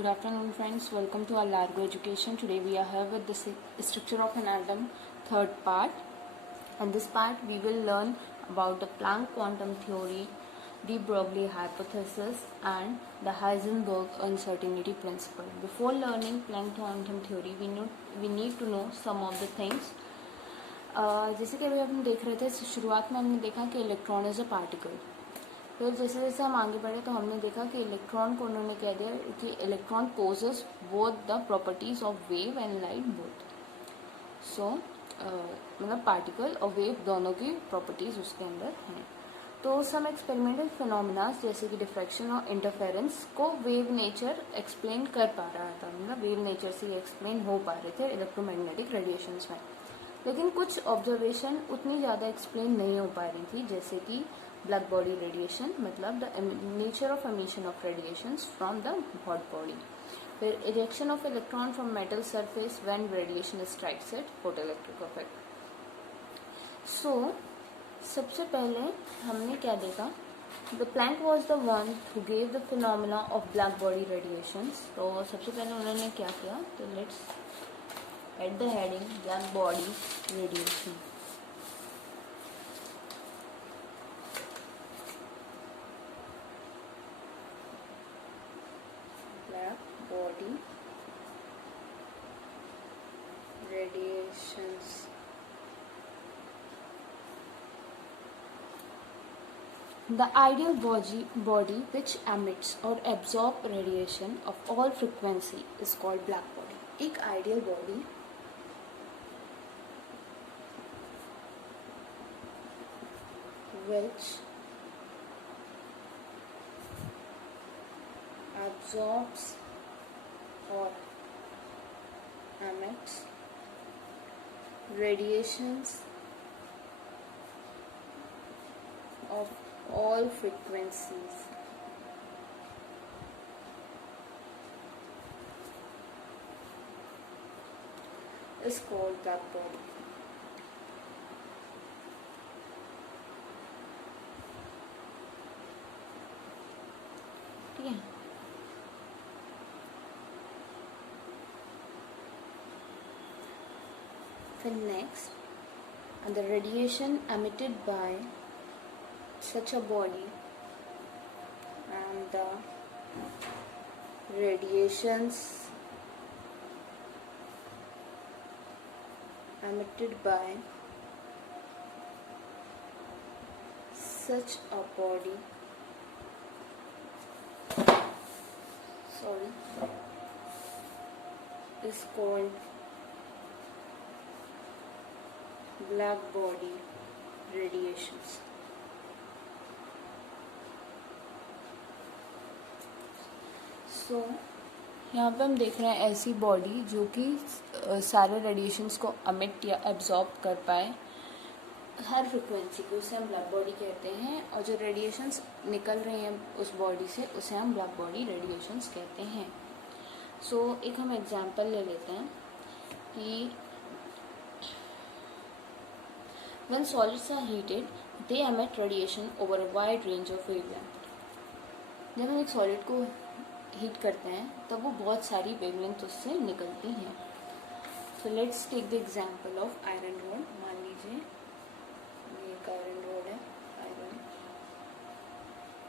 Good afternoon, friends. Welcome to our Largo Education. Today we are here with the structure of an atom, third part. In this part, we will learn about the Planck quantum theory, de Broglie hypothesis, and the Heisenberg uncertainty principle. Before learning Planck quantum theory, we need to know some of the things. जैसे कि अभी हम देख रहे थे, शुरुआत में हमने देखा कि इलेक्ट्रॉन इज अ पार्टिकल. फिर जैसे जैसे हम आगे बढ़े तो हमने देखा कि इलेक्ट्रॉन को उन्होंने कह दिया कि electron possess both the properties of wave and light both. So मतलब पार्टिकल और वेव दोनों की प्रॉपर्टीज उसके अंदर हैं. तो सम एक्सपेरिमेंटल फिनोमिना जैसे कि डिफ्रैक्शन और इंटरफेरेंस को वेव नेचर एक्सप्लेन कर पा रहा था, मतलब वेव नेचर से एक्सप्लेन हो पा रहे थे इलेक्ट्रोमैग्नेटिक रेडिएशंस में. लेकिन कुछ ऑब्जर्वेशन उतनी ज़्यादा एक्सप्लेन नहीं हो पा रही थी, जैसे कि ब्लैक बॉडी रेडिएशन, मतलब the nature of emission of radiations from the hot body. फिर ejection of electron from metal surface when radiation strikes it, photoelectric effect. So सबसे पहले हमने क्या देखा, the Planck was the one who gave the phenomena of black body radiations. तो सबसे पहले उन्होंने क्या किया, तो let's at the heading black body radiation. Black body radiations. The ideal body which emits or absorbs radiation of all frequency is called black body. एक ideal body which absorbs or emits radiations of all frequencies is called black body. ठीक है. फिर next, and the radiation emitted by such a body and the radiations emitted by such a body is called black body radiations. So यहाँ पे हम देख रहे हैं ऐसी बॉडी जो कि सारे रेडिएशंस को अमिट या एब्जॉर्ब कर पाए हर फ्रिक्वेंसी को, उसे हम ब्लैक बॉडी कहते हैं. और जो रेडिएशंस निकल रही हैं उस बॉडी से, उसे हम ब्लैक बॉडी रेडिएशंस कहते हैं. सो एक हम एग्जांपल ले लेते हैं कि when solids are heated they emit radiation over a wide range of wavelength. जब हम एक सॉलिड को हीट करते हैं तब वो बहुत सारी वेवलेंथ उससे निकलती हैं. So let's take the example of iron rod. मान लीजिए ये एक आयरन रोड है, iron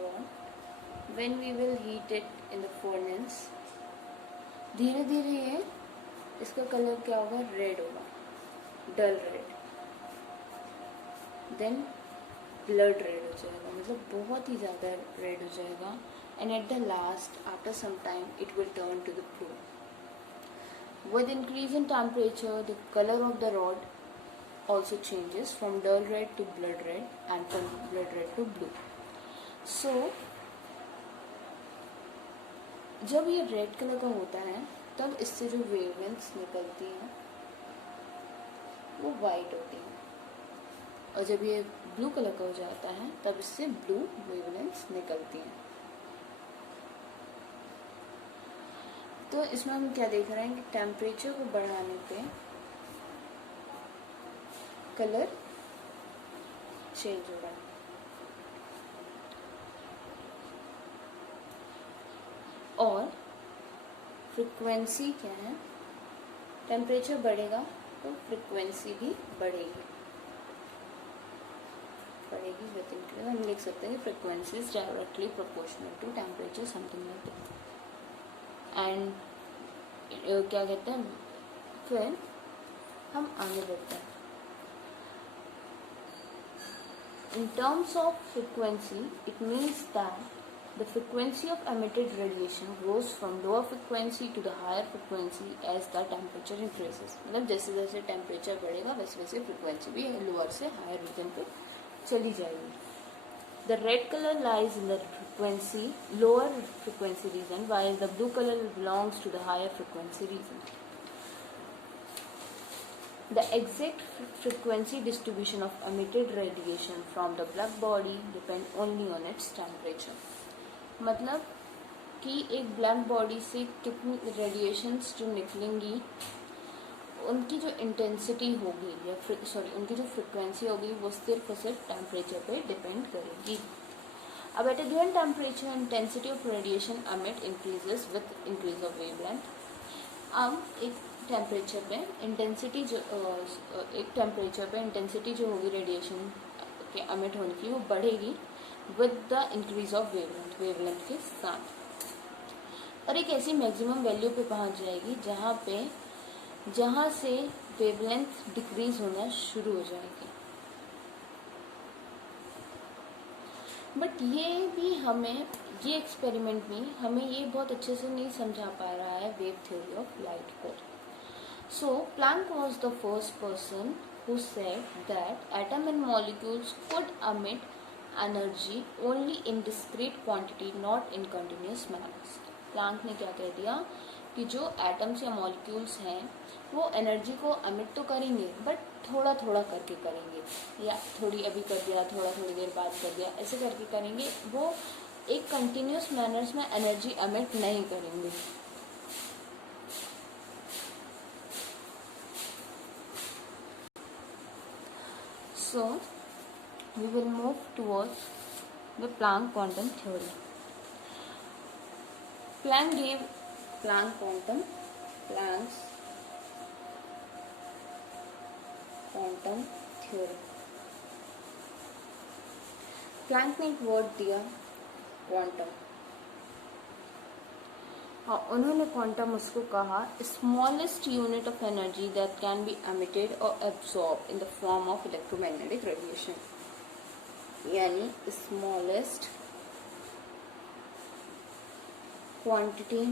rod. When we will heat it in the furnace, धीरे धीरे ये इसका कलर क्या होगा, रेड होगा, dull red, then blood red हो जाएगा, मतलब बहुत ही ज़्यादा रेड हो जाएगा. And at the last after some time it will turn to the blue. With increase in temperature, the color of the rod also changes from dull red to blood red and from blood red to blue. So, जब ये red colour का होता है तब इससे जो wavelengths निकलती हैं वो वाइट होती हैं, और जब ये ब्लू कलर का हो जाता है तब इससे ब्लू वेवलेंथ्स निकलती हैं. तो इसमें हम क्या देख रहे हैं कि टेम्परेचर को बढ़ाने पे कलर चेंज हो रहा है. और फ्रिक्वेंसी क्या है, टेम्परेचर बढ़ेगा तो फ्रिक्वेंसी भी बढ़ेगी विद इंक्रीज। हम लिख सकते हैं frequency is directly proportional to temperature, something like that. And क्या कहते हैं, फिर हम आगे बढ़ते हैं। In terms of frequency, it means that the frequency of emitted radiation grows from lower frequency to the higher frequency as the temperature increases. मतलब जैसे जैसे टेम्परेचर बढ़ेगा वैसे वैसे फ्रिक्वेंसी भी लोअर से हायर रीजन पे चली जाएगी। The red color lies in the frequency lower frequency region, while the blue color belongs to the higher frequency region. The exact frequency distribution of emitted radiation from the black body depend only on its temperature. मतलब कि एक black body से कितनी radiations जो निकलेंगी उनकी जो intensity होगी या उनकी जो फ्रिक्वेंसी होगी वो सिर्फ और सिर्फ टेम्परेचर पे डिपेंड करेगी। अब at a given temperature intensity of radiation emit increases with increase of wavelength. अब एक टेम्परेचर पे इंटेंसिटी जो होगी रेडिएशन के एमिट होने की वो बढ़ेगी with the increase of wavelength के साथ, और एक ऐसी मैक्सिमम वैल्यू पे पहुंच जाएगी जहां से वेवलेंथ डिक्रीज होना शुरू हो जाएगी। बट ये एक्सपेरिमेंट में हमें ये बहुत अच्छे से नहीं समझा पा रहा है वेव थ्योरी ऑफ लाइट को। So Planck was the first person who said that atom and molecules could emit energy only in discrete quantity, not in continuous manners. Planck ने क्या कह दिया कि जो एटम्स या मॉलिक्यूल्स हैं वो एनर्जी को एमिट तो करेंगे बट थोड़ा थोड़ा करके करेंगे, या थोड़ी अभी कर दिया थोड़ी देर बाद कर दिया, ऐसे करके करेंगे। वो एक कंटिन्यूस मैनर्स में एनर्जी एमिट नहीं करेंगे। So, we will move towards the Planck quantum theory. Planck gave Planck's quantum theory. Planck ने एक वर्ड दिया क्वांटम, और उन्होंने क्वांटम उसको कहा smallest unit of energy that can be emitted और absorb in the form of electromagnetic radiation, यानी smallest quantity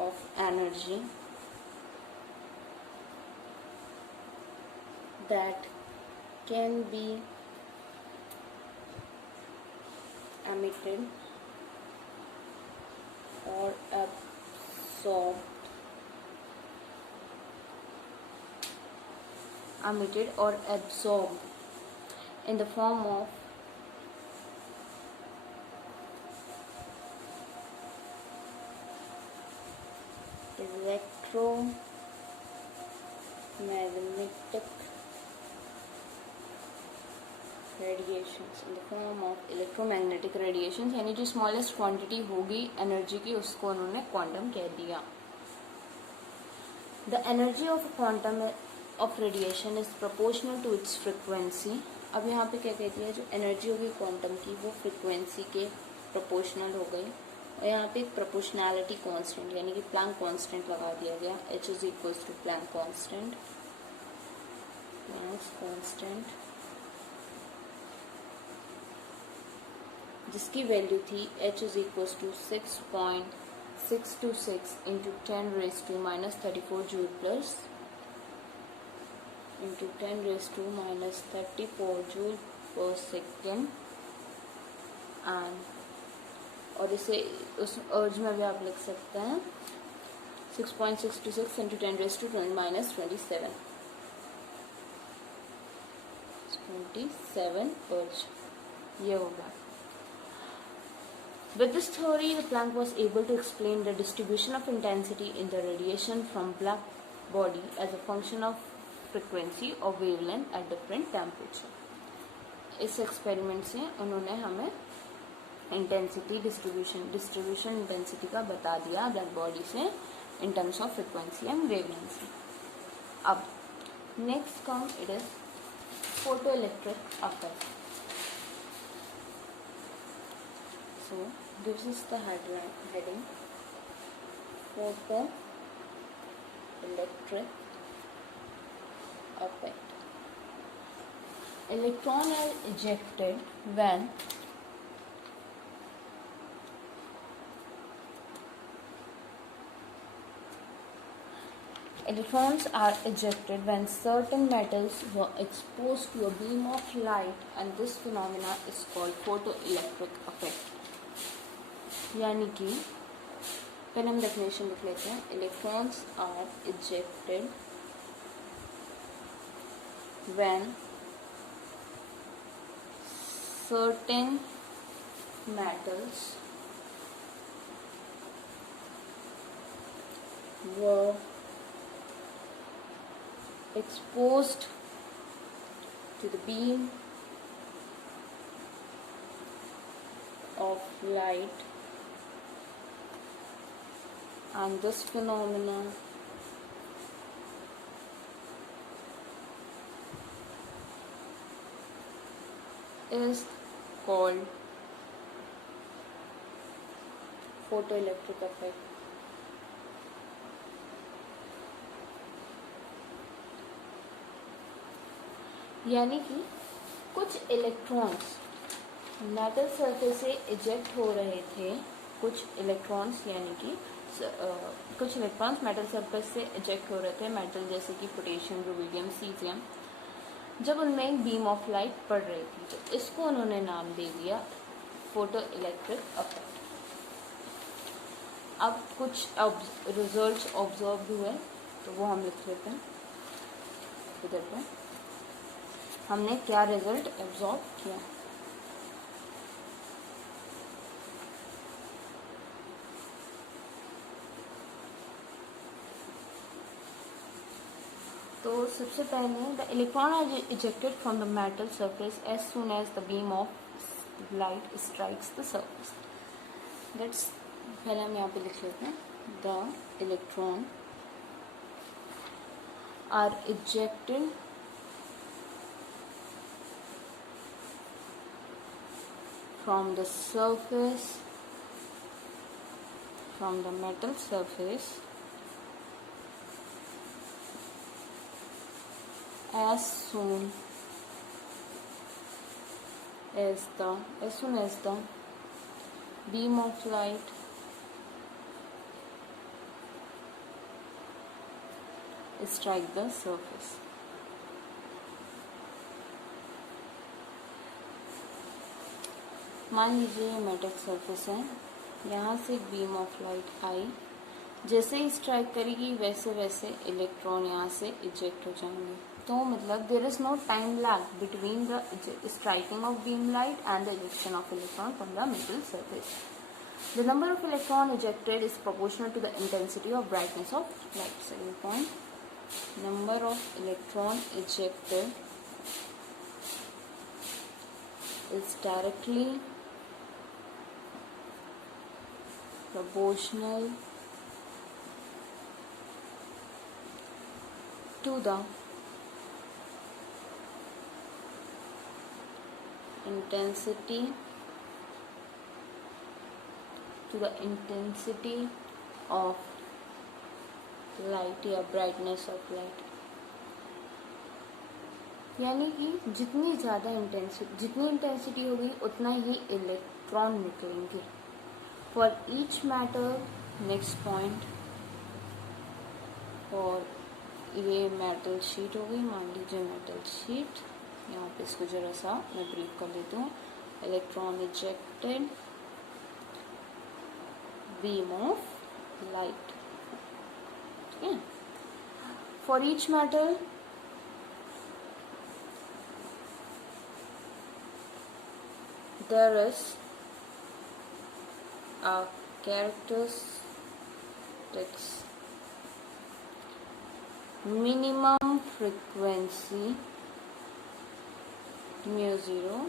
of energy that can be emitted or absorbed in the form of electromagnetic radiations, यानी जो smallest quantity होगी energy की उसको उन्होंने quantum कह दिया। The energy of quantum of radiation is proportional to its frequency. अब यहाँ पे क्या कहती है, जो एनर्जी होगी क्वांटम की वो फ्रिक्वेंसी के प्रोपोर्शनल हो गई, और यहाँ पे एक प्रोपोर्शनैलिटी कांस्टेंट यानी कि प्लैंक कांस्टेंट लगा दिया गया, H is equals to Planck constant, जिसकी वैल्यू थी H is equals to 6.626 into 10⁻⁻34 joule plus into 10⁻⁻34 joule पर सेकेंड। एंड और इसे उस अर्ज में भी आप लिख सकते हैं 6.626 इंटू 10⁻⁻27 अर्ज, ये होगा। With this theory, the Planck was able to explain the distribution of intensity in the radiation from black body as a function of frequency or wavelength at different temperature. इस एक्सपेरिमेंट से उन्होंने हमें intensity distribution intensity का बता दिया black body से in terms of frequency and wavelength. अब next come it is photoelectric effect. So this is the heading photo electric effect. Electrons are ejected when certain metals were exposed to a beam of light, and this phenomena is called photoelectric effect. यानी कि पहले हम definition लिख लेते हैं. Electrons are ejected when certain metals were exposed to the beam of light, and this phenomenon is called photoelectric effect. यानी कि कुछ इलेक्ट्रॉन्स मेटल सरफेस से इजेक्ट हो रहे थे. कुछ इलेक्ट्रॉन्स यानी कि कुछ इलेक्ट्रॉन्स मेटल सरफेस से इजेक्ट हो रहे थे, मेटल जैसे कि पोटेशियम, रुबिडियम, सीजियम. जब उनमें एक बीम ऑफ लाइट पड़ रही थी तो इसको उन्होंने नाम दे दिया फोटो इलेक्ट्रिक अफेक्ट. अब कुछ रिजल्ट्स ऑब्जर्व हुए तो वो हम लिख लेते हैं इधर पे. हमने क्या रिजल्ट ऑब्जर्व किया. तो सबसे पहले the electron are ejected from the metal surface as soon as the beam of light strikes the surface. That's पहले हम यहाँ पे लिख लेते हैं. The electron are ejected from the surface, from the metal surface as soon as the beam of light strike the surface. मान लीजिए ये मेटल सरफेस है, यहाँ से एक बीम ऑफ लाइट आई, जैसे ही स्ट्राइक करेगी वैसे वैसे इलेक्ट्रॉन यहाँ से इजेक्ट हो जाएंगे. तो मतलब there is no time lag between the striking of beam light and the ejection of electron from the metal surface. The number of electron ejected is proportional to the intensity of brightness of light. Second point, number of electron ejected is directly proportional to the intensity of light या brightness of light. यानी कि जितनी intensity होगी उतना ही electron निकलेंगे. For each matter. Next point, और ये metal sheet हो गई. मान लीजिए मेटल शीट, यहाँ पे इसको जरा सा मैं ब्रीफ कर देती हूँ. Electron ejected, beam of light. ठीक है. For each metal there is a characteristics minimum frequency mu 0,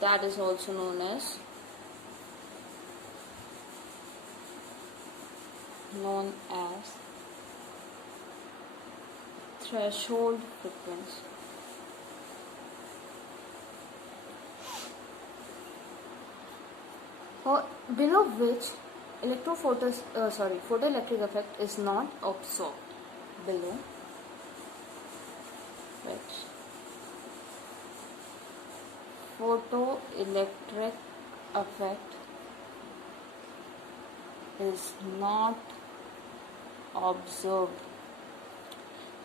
that is also known as known as threshold frequency. Below which photoelectric effect is not absorbed. Below which photoelectric effect is not observed.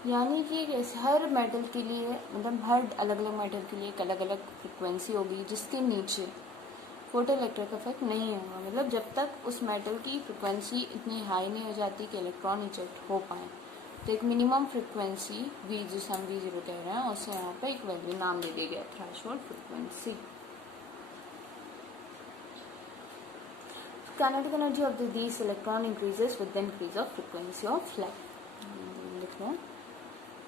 यानी कि हर metal के लिए, मतलब हर अलग अलग metal के लिए एक अलग अलग फ्रिक्वेंसी होगी जिसके नीचे फोटो इलेक्ट्रिक इफेक्ट नहीं होगा. मतलब जब तक उस मेटल की फ्रिक्वेंसी इतनी हाई नहीं हो जाती कि इलेक्ट्रॉन इजेक्ट हो पाए, तो एक मिनिमम फ्रिक्वेंसी वी, जिसे हम V0 कह रहे हैं, उसे यहाँ पे एक वैल्यू नाम दे दिया गया, threshold frequency. Kinetic energy of these electron increases with the increase of frequency of light. लिख लो,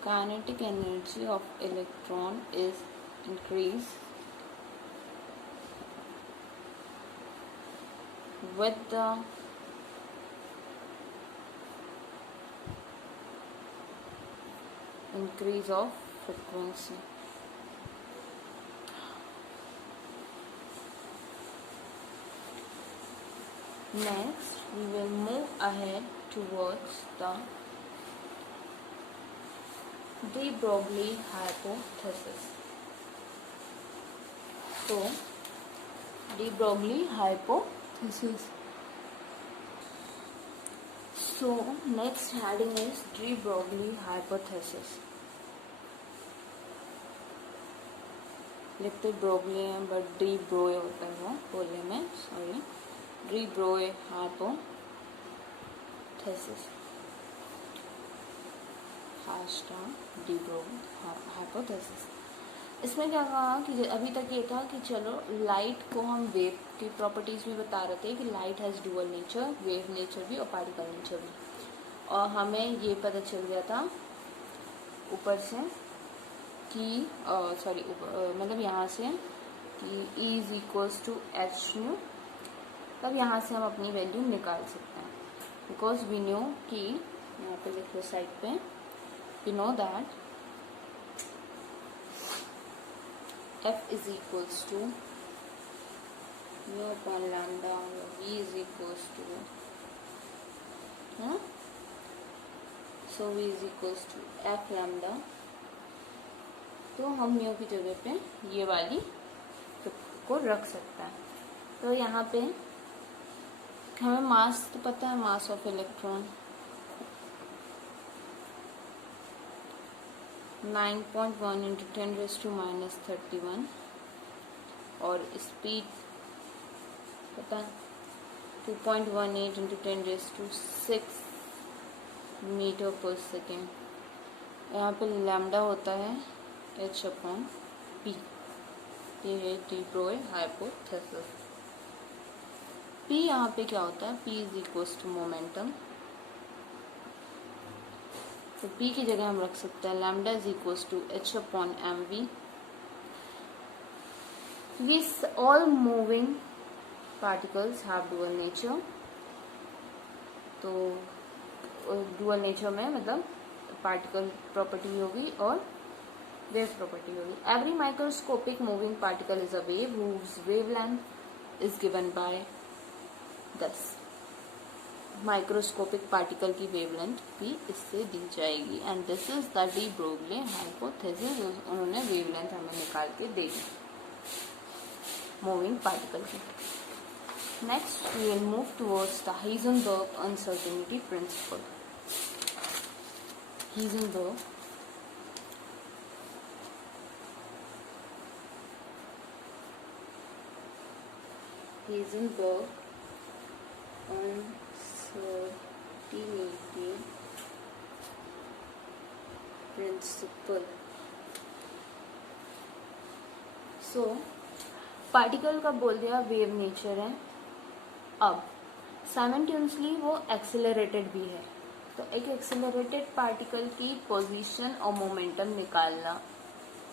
kinetic energy of electron is increased with the increase of frequency. Next, we will move ahead towards the de Broglie hypothesis. So, de Broglie hypothesis. So, next heading is de Broglie hypothesis. लिखते Broglie हैं but de Broglie होता है वो बोलने में, sorry. De Broglie hypothesis, de Broglie hypothesis. इसमें क्या कहा कि अभी तक ये था कि चलो लाइट को हम वेव की प्रॉपर्टीज भी बता रहे थे कि light has dual nature, wave nature भी और पार्टिकल नेचर भी. और हमें ये पता चल गया था ऊपर से कि मतलब यहाँ से कि E is equals to H nu. तब यहाँ से हम अपनी वैल्यू निकाल सकते हैं, बिकॉज वी नो कि यहाँ पे लिख लो साइड पे, we know that F is equals to mu upon lambda, V is equals to so V is equals to F lambda. तो हम म्यू की जगह पे ये वाली को रख सकते हैं. तो यहाँ पे हमें मास तो पता है, मास ऑफ इलेक्ट्रॉन 9.1 into 10⁻⁻31 और स्पीड पता 2.18 into 10⁶ मीटर पर सेकेंड. यहाँ पे लैम्डा होता है H/P. ये है डी ब्रोए हाइपोथेसिस. P यहाँ पे क्या होता है, P is equals to momentum. तो P की जगह हम रख सकते हैं lambda is equals to H/mv. These all moving particles have dual nature. तो डुअल नेचर में मतलब पार्टिकल प्रॉपर्टी होगी और वेव प्रॉपर्टी होगी. Every microscopic moving particle is a wave whose wavelength is given by 10. Microscopic particle की wavelength भी इससे दी जाएगी. And this is the de Broglie hypothesis. उन्होंने वेवलेंथ हमें निकाल के दे दी मूविंग पार्टिकल की. Next we will move towards the Heisenberg uncertainty principle. Heisenberg uncertainty principle. So particle का बोल दिया वेव नेचर है. अब साइमल्टेनियसली वो एक्सेलरेटेड भी है. तो एक एक्सेलरेटेड पार्टिकल की पोजीशन और मोमेंटम निकालना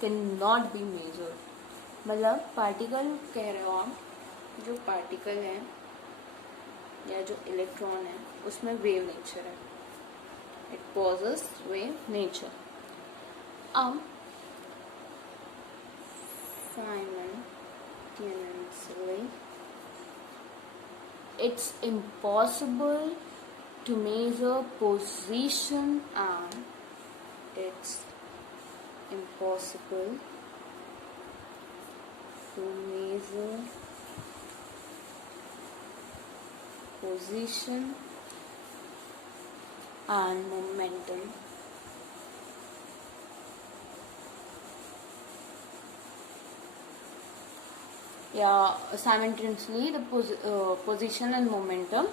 कैन नॉट बी मेजर. मतलब पार्टिकल कह रहे हो आप, जो पार्टिकल है या जो इलेक्ट्रॉन है उसमें वेव नेचर है, इट पॉजेस वेव नेचर. अब simultaneously it's impossible to measure position and it's impossible to measure position and momentum simultaneously the position and momentum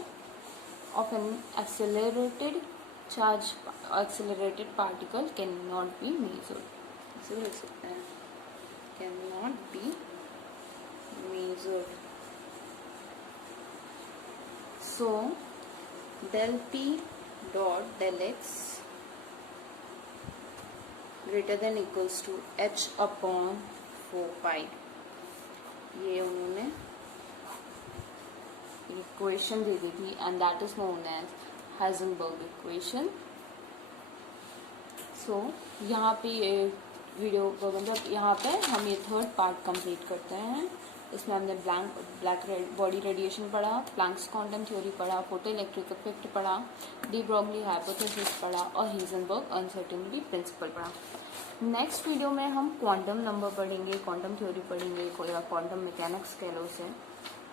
of an accelerated particle cannot be measured. इसे लिख सकते हैं, cannot be measured. So del P dot del X greater than equals to H upon 4 pi. ये उन्होंने equation दे दी थी and that is known as Heisenberg equation. So यहाँ पे ये वीडियो मतलब यहाँ पे हम ये थर्ड पार्ट कंप्लीट करते हैं. इसमें हमने ब्लैक बॉडी रेडिएशन पढ़ा, प्लैंक्स क्वांटम थ्योरी पढ़ा, फोटो इलेक्ट्रिक इफेक्ट पढ़ा, डी ब्रॉगली हाइपोथेसिस पढ़ा और हाइजेनबर्ग अनसर्टेनिटी प्रिंसिपल पढ़ा. नेक्स्ट वीडियो में हम क्वांटम नंबर पढ़ेंगे, क्वांटम थ्योरी पढ़ेंगे या क्वांटम मैकेनिक्स कह लो उसे.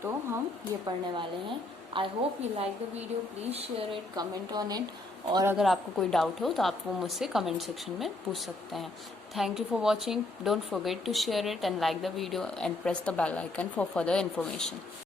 तो हम ये पढ़ने वाले हैं. I hope you like the video. Please share it, comment on it. और अगर आपको कोई डाउट हो तो आप वो मुझसे कमेंट सेक्शन में पूछ सकते हैं. Thank you for watching. Don't forget to share it and like the video and press the bell icon for further information.